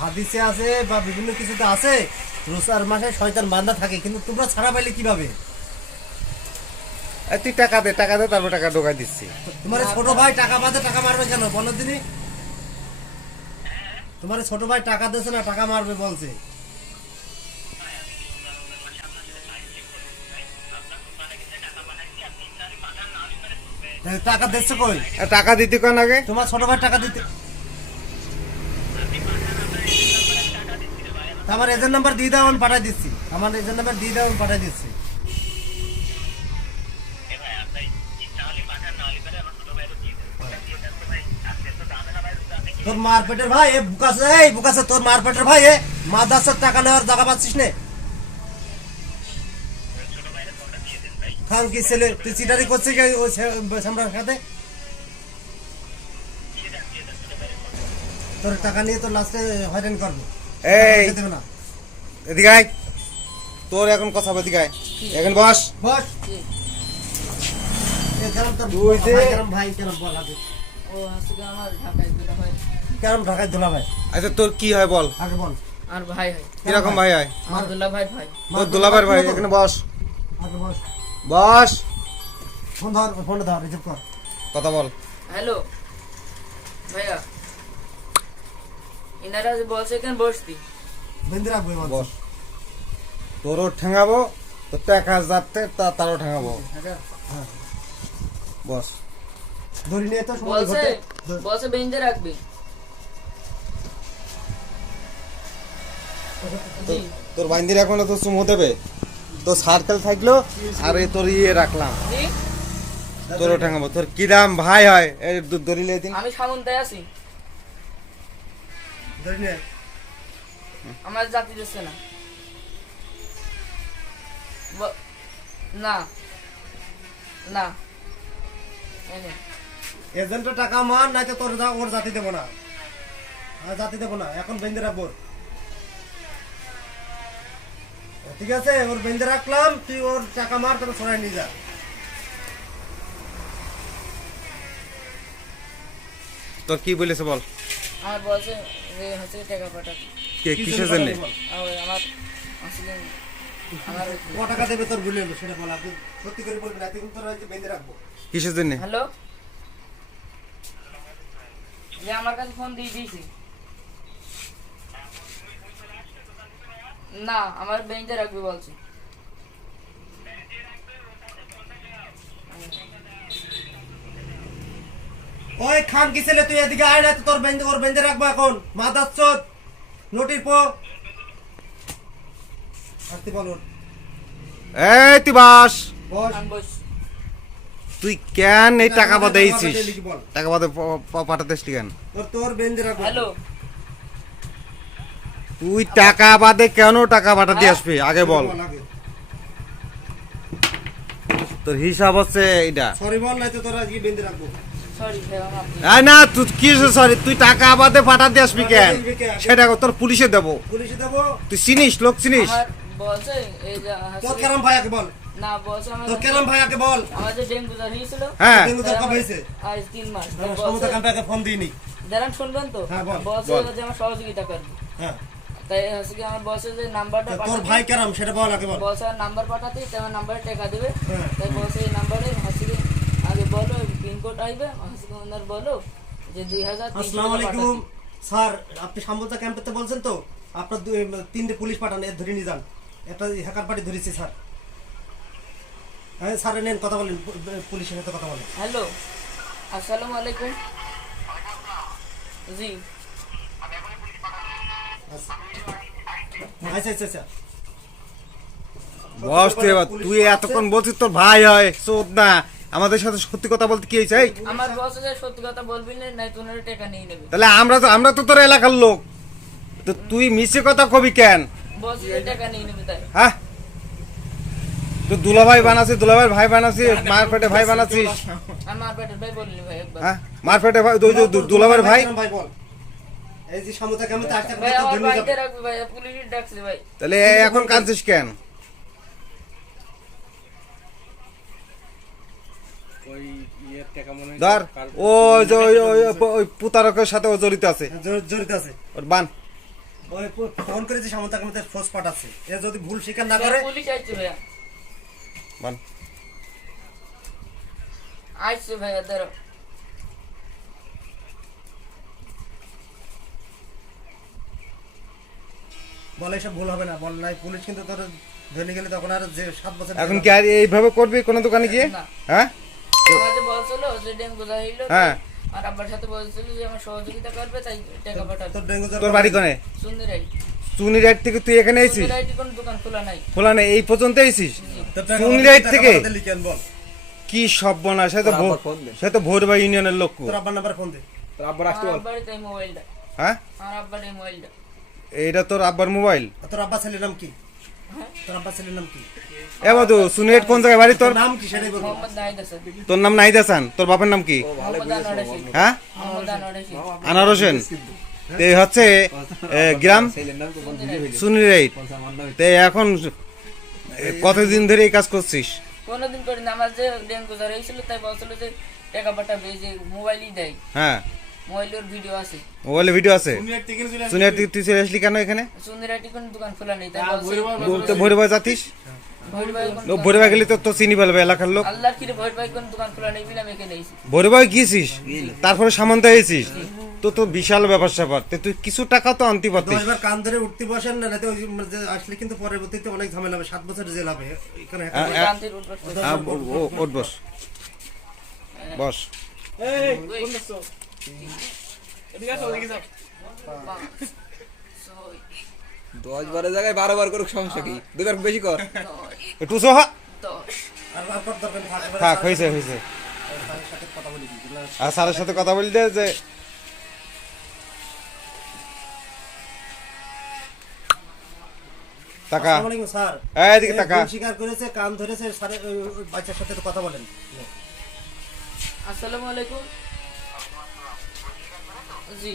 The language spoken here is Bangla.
হাদিসে আছে বা বিভিন্ন কিছুতে আছে রোজার মাসে শয়তান বান্দা থাকে, কিন্তু তোমরা ছাড়া পাইলে কিভাবে? তুই টাকা দে তারপর টাকা ঢোকাই দিচ্ছি। তোমার ছোট ভাই টাকা বাদে টাকা মারবে কেন বলো দিনি? তোমার ছোট ভাই টাকা দিয়েছে না, টাকা মারবে বলছে। টাকা দিচ্ছে কই? টাকা দিতে কোন আগে? তোমার ছোট ভাই টাকা দিতে আমার এজেন্ট নাম্বার দিয়ে দাও, আমি পাঠাই দিচ্ছি। আমার এজেন্ট নাম্বার দিয়ে দাও, আমি পাঠাই দিচ্ছি। তোর মারপেটের ভাই বুকাছে তোর মারপেটের ভাই মাদাসের টাকা নেওয়ার জায়গা পাচ্ছিস নে। খান কি ছেলে তুই চিটারি করছিস ওই সামরার সাথে? তোর টাকা নিয়ে তোর লাস্টে হয়রান করবো। এই দেবে না। এদিকে আয়, তোর এখন কথা বল। এদিকে আয়, এখন বস। বস তুই যে ভাই কেরম বল আগে। ও আসলে আমার ঢাকায় দুলা ভাই। কেরম ঢাকায় দোলা ভাই? আচ্ছা তোর কি হয় বল, আগে বল। আর ভাই হয় কিরকম ভাই হয়? আমার দুলা ভাই ভাই। তোর দুলাভাইয়ের ভাই। এখানে বস আগে বস। বস, ফোন ধর, ফোন ধর, রিসিভ কর। কথা বল। হ্যালো ভাইয়া, ইনারা যে বলছে কেন বসতি? বেঁধে রাখবো এবার। বস, তোরও ঠেঙাবো, তোর টাকা যাতে তারও ঠেঙাবো। হ্যাঁ বস, ধরি নিয়ে তো সময় বলছে ঘটে। বলছে বেঁধে রাখবি। জি তোর বাইন্দি রাখবো না, তোর চুমো দেবে, তোর সার্কেল থাকলো আর এই তোর ইয়ে রাখলাম, জি তোরও ঠেঙাবো। তোর কি দাম ভাই হয় এই দরিলে দিন। আমি সামন্তায় আছি, ধরি নিয়ে আমার জাতি দিচ্ছে না। না না এনে এজেন্টের টাকা মান নাই তো তোর ওর জাতি দেবো না, জাতি দেবো না, এখন বেঁধে রাখবো। ঠিক আছে, ওর বেঁধে রাখলাম, তুই ওর টাকা মার, তবে সরাই নিয়ে যা। তোর কি বলেছে বল। আমার বলছে যে হচ্ছে টাকা পাঠাতে। কে কিসের জন্য? আর আমার আসলে আমার ক টাকা দেবে তোর ভুলে এলো সেটা বল। আপনি সত্যি করে বলবেন, এত কিন্তু তোর বেঁধে রাখবো। কিসের জন্য? হ্যালো, যে আমার কাছে ফোন দিয়ে দিয়েছি। না, আমার বেঞ্চে রাখবি বলছে। ওই খান কি ছেলে, তুই এদিকে আয় না, তোর বেঁধে ওর বেঁধে রাখবো এখন। মাদার চোদ নোটির পো আসতে বলুন। এই তুই বাস, বস। আমি বস তুই কেন এই টাকা বাদে টাকা এইছিস? বাদে লিখি বল। টাকা বাদে পাঠাতেস কেন? তোর বেঁধে রাখবো। হ্যালো, তুই টাকা বাদে কেন টাকা পাঠাতে আসবি আগে বল। আগে তোর হিসাব হচ্ছে এটা। সরি বল, নাই তো তোর আজকে বেঁধে রাখবো। সরি ভাই আমার। এই না তুই কি সরি, তুই টাকা বাদে পাঠাতে আসবি কেন সেটা তোর পুলিশে দেবো। পুলিশে দেবো। তুই চিনিস, লোক চিনিস? আমার বলছে এই যে তোর কেরাম ভাই আগে বল। না বলছে আমার তোর কেরাম ভাই আগে বল। আমার যে ডেঙ্গু জ্বর হয়েছিল হ্যাঁ ডেঙ্গু জ্বর কবে হয়েছে? আজ 3 মাস। সমস্ত কামটাকে ফোন দিইনি। দাঁড়ান শুনবেন তো। হ্যাঁ, বল, বলছে বল। যে আমার সহযোগিতা করবে। হ্যাঁ, তাই হচ্ছে কি আমার বলছে যে নাম্বারটা তোর পাঠাতে। ভাই কেরাম সেটা বল আগে বল। বলছে নাম্বার পাঠাতে, তাই আমার নাম্বারে টাকা দেবে। হ্যাঁ। তাই বলছে এই নাম্বারে হচ্ছে কি আগে বলো পিনকোড আইবে, হচ্ছে কি ওনার বলো যে 2300 আসসালামু আলাইকুম স্যার, আপনি সাম্বলতা ক্যাম্পেতে বলছেন তো? আপনার তিনটে পুলিশ পাঠান, এর ধরে নিয়ে যান। একটা হ্যাকার পার্টি ধরেছি স্যার। হ্যাঁ স্যার নেন, কথা বলেন, পুলিশের সাথে কথা বলেন। হ্যালো, আসসালামু আলাইকুম। জি আচ্ছা আচ্ছা আচ্ছা। বস তুই এবার, তুই এতক্ষণ বলছিস তোর ভাই হয় চোদ না, আমাদের সাথে সত্যি কথা বলতে কি হয়েছে? এই, আমার বলছে যে সত্যি কথা বলবি না, নাই তোর টাকা নিয়ে নেবে। তাহলে আমরা তো তোর এলাকার লোক, তো তুই মিছে কথা কবি কেন? বলছে যে টাকা নিয়ে নেবে তাই। হ্যাঁ, তুই দুলাভাই বানাছিস, দুলাভাইয়ের ভাই বানাছিস, মার পেটে ভাই বানাছিস। আমার পেটের ভাই বললি ভাই একবার। হ্যাঁ, মার পেটে ভাই, ওই যে দুলাভাইয়ের ভাই। ভাই বল, এই যে সামুদ্রা ক্যাম্পেতে আসতে ভাই আমার বাড়িতে রাখবি ভাই, পুলিশ ডাকছে ভাই। তাহলে এখন কাঁদছিস কেন? ধর ওই যে ওই প্রতারকের সাথে ও জড়িত আছে, জড়িত আছে। ওর বান। ওই ফোন করেছি সামন্ত আহমেদের ফোর্স পাঠাচ্ছে এ যদি ভুল স্বীকার না করে পুলিশ আইছে ভাইয়া, বল। আইছে ভাইয়া ধরো। বলে এসব ভুল হবে না, বল নাই পুলিশ কিন্তু তোর ধরে গেলে তখন আর যে 7 বছর এখন কি আর এইভাবে করবি কোনো দোকানে গিয়ে? না। হ্যাঁ আমাকে বলছিল যে ডেঙ্গু হইলো, হ্যাঁ। আর আব্বার সাথে বলছিল যে আমার সহযোগিতা করবে, তাই টাকা পাঠাবে। তোর ডেঙ্গু জ্বর তোর বাড়ি কোনে? সুন্দরাই চুনি রাইট থেকে তুই এখানে এসেছিস? সুন্দরাই কোন দোকান খোলা নাই। খোলা নেই, এই পর্যন্ত এসেছিস? তোর টাকা চুনি আমাদের রাইট টাকা থেকে? আমাদের লিখে আন, বল কি সর্বনাশ! সে তো ভোরবা ইউনিয়নের লোক। তোর আব্বার নাম্বার ফোন দে। আমার আব্বারই তাই মোবাইলটা, হ্যাঁ, আমার আব্বার এই মোবাইলটা। এইটা তোর আব্বার মোবাইল? আর তোর আব্বা ছেলের নাম কি? হ্যাঁ, তোর আব্বা ছেলের নাম কি? এ বধু, চুনিরাইট কোন জায়গায় বাড়ি তোর? তোর নাম কি সেটাই বল। মোহাম্মদ নাহিদ হাসান। তোর নাম নাহিদ হাসান, তোর বাপের নাম কি? মোহাম্মদ আনোয়ার হোসেন। হ্যাঁ, মোহাম্মদ আনোয়ার হোসেন। আনোয়ার হোসেন। তে হচ্ছে গ্রাম চুনিরাইট। তে এখন কতদিন ধরে এই কাজ করছিস? কোনোদিন করি না, আমার যে ডেঙ্গু জ্বর হয়েছিল তাই বলছিল যে টাকা পাঠাবে, এই যে মোবাইলই দেয়, হ্যাঁ, মোবাইলের ভিডিও আছে। মোবাইলে ভিডিও আছে। চুনিরাইট থেকে তুই চলে আসলি কেন এখানে? সুন্দরাটি কোন দোকান খোলা নেই, তাই বলছে তো ভোরবা যাতিস? ভৈরবাই কোন ভোরবা গেলে তো চিনি পারবে এলাকার লোক। আল্লাহর কিরে ভৈরবাই কোন দোকান খোলা নেই বিনা মেকে নেই। ভোরবা গিয়েছিস, তারপরে সামন্ত হয়েছিস, তো বিশাল ব্যাপার স্যাপার। তে তুই কিছু টাকা তো আনতে পারতিস। 10 বার কান ধরে উঠতে বসেন না, রাতে ওই যে আসলে কিন্তু পরবর্তীতে অনেক ঝামেলা হবে, 7 বছর জেল হবে এখানে। শান্তির উঠবাস করছে। ওঠ বস, বস। ছয়, 10-12 জায়গায় 12 করুক, সমস্যা কি? দুবার বেশি কর। একটু সোহা 10, আর কত দরকার নেই, থাক, থাক, হয়েছে হয়েছে। তার সাথে কথা বলি দিদি না। আর স্যারের সাথে কথা বলতে যে টাকা আসসালামু আলাইকুম স্যার। এদিকে এই টাকা। ভুল স্বীকার করেছে, কান ধরেছে, স্যার ওই বাচ্চার সাথে তো কথা বলেন। আসসালামু আলাইকুম। জি